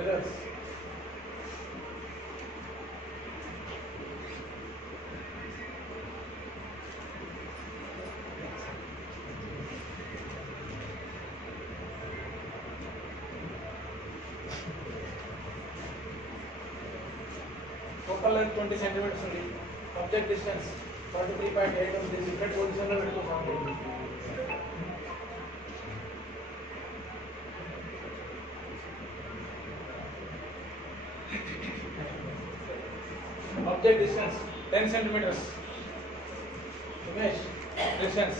Mirrors. Focal length 20 centimeters only. Object distance 43.8 of this different position of it. Object distance 10 centimeters. Image distance.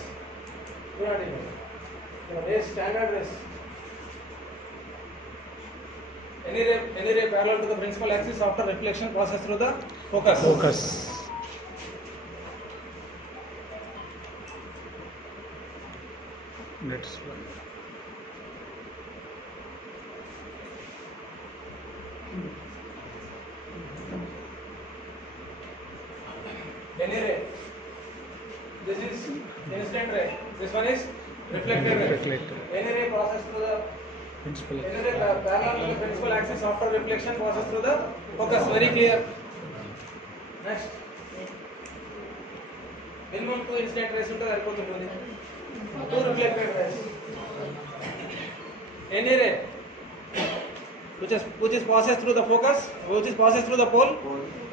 Race standard race. Any ray parallel to the principal axis after reflection passes through the focus. That's one. Any ray. This is incident ray. This one is reflected ray. Any ray passes through the Principal any ray parallel to the principal axis after reflection passes through the focus. Very clear. Next. Minimum 2 incident rays unte saripotundi. 2 reflected rays. Any ray which is passes through the focus, which is passes through the pole,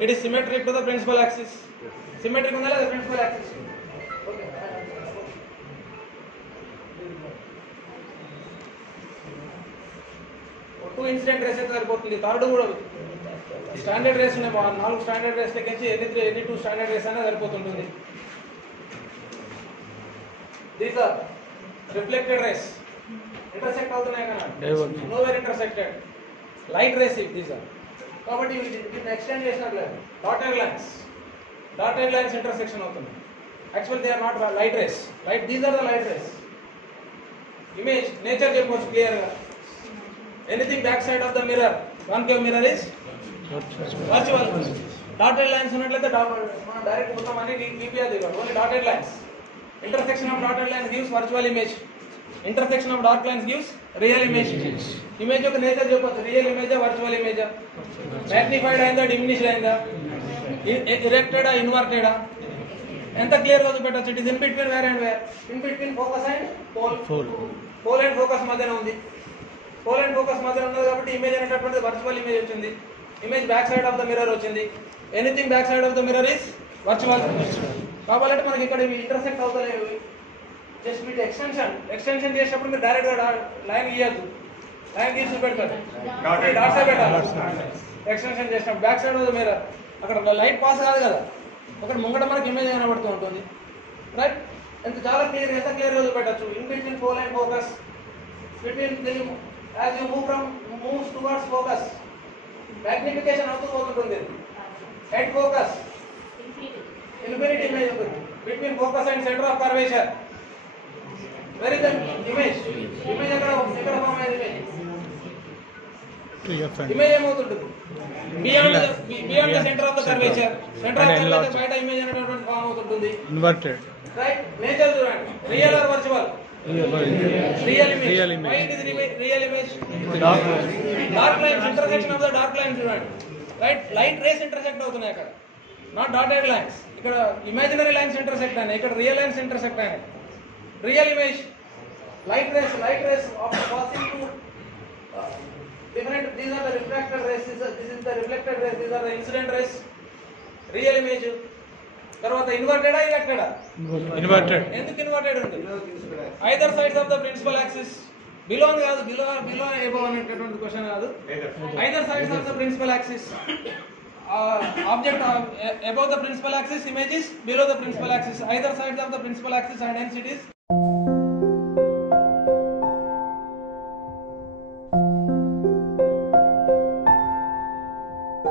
it is symmetric to the principal axis. Symmetric undala the principal axis. Okay. 2 incident rays అయితే సరిపోతుంది. Third కూడా standard race ఉన్నాయి. 4 standard race లెక్కించి ఎన్ని 2 standard race అయినా సరిపోతుంటుంది. These are reflected rays. Intersect అవుతున్నాయి కదా. Nowhere intersected. Light rays these are. కాబట్టి వీటిని ఎక్స్టెండ్ చేసినట్లేదు. Dotted lines intersection అవుతుంది. Actually they are not light rays. These are the light rays. Image nature చెప్పొచ్చు clear గా. Anything back side of the mirror, concave mirror is virtual. Dotted lines ఉన్నట్లయితే మనం direct మొత్తం అన్ని VPR దిగాలి. Only dotted lines. Intersection of dotted lines gives virtual image. Intersection of dotted lines gives real image. Image యొక్క nature చెప్పొచ్చు. Real image virtual image, magnified అయిందా diminished అయిందా, ఇరెక్టెడా ఇన్వర్టెడా, ఎంత క్లియర్ గా చూపెట్టచ్చు. It is in between where and where. In between focus and pole and focus మధ్యన ఉంది. పోల్ అండ్ ఫోకస్ మధ్యన ఉన్నది కాబట్టి ఇమేజ్ అనేటటువంటిది వర్చువల్ ఇమేజ్ వచ్చింది. Image back side of the mirror వచ్చింది. Anything back side of the mirror is virtual. కాబట్టి మనకి ఇక్కడ ఇవి ఇంటర్సెక్ట్ అవుతలేవు. జస్ట్ వీటి ఎక్స్టెన్షన్ చేసినప్పుడు మీరు డైరెక్ట్ గా లైన్ గీయద్దు. లైన్ గీసి చూపెడతారు. డాట్స్ పెట్టాలి. ఎక్స్టెన్షన్ చేసినప్పుడు back side of the mirror అక్కడ లైట్ పాస్ కాదు కదా, అక్కడ ముంగట మనకి ఇమేజ్ కనబడుతూ ఉంటుంది. రైట్. ఎంత చాలా క్లియర్, ఎంత క్లియర్ గా చూపెట్టచ్చు. In between pole and focus, between as you moves towards focus, magnification అవుతూ పోతుంటుంది. Head focus infinity image ఉంటుంది. Between focus and center of curvature, where is the image? Image ఎక్కడ ఫామ్ అయ్యేది? ఇమేజ్ ఏమవుతుంటుంది beyond the centre of the curvature. Centre of curvature బయట image అనేటువంటి form అవుతుంటుంది. Inverted. Right. Nature చూడండి, real or virtual? Real image. Why it is real image? Dark lines, intersection of the dark lines చూడండి. Right, light rays intersect అవుతున్నాయి అక్కడ, not dotted lines. ఇక్కడ imaginary lines intersect అయినాయి, ఇక్కడ real lines intersect అయినాయి. Real image, light rays after passing to different, these are the refracted rays, this is the reflected rays, these are the incident rays. Real image. తర్వాత inverted ఎక్కడ? Inverted. ఎందుకు inverted ఉంది? Either sides of the principal axis. Below కాదు, below above అనేటటువంటి question కాదు. Either sides of the principal axis. Object above the principal axis, image is below the principal axis. Either sides of the principal axis, and hence it is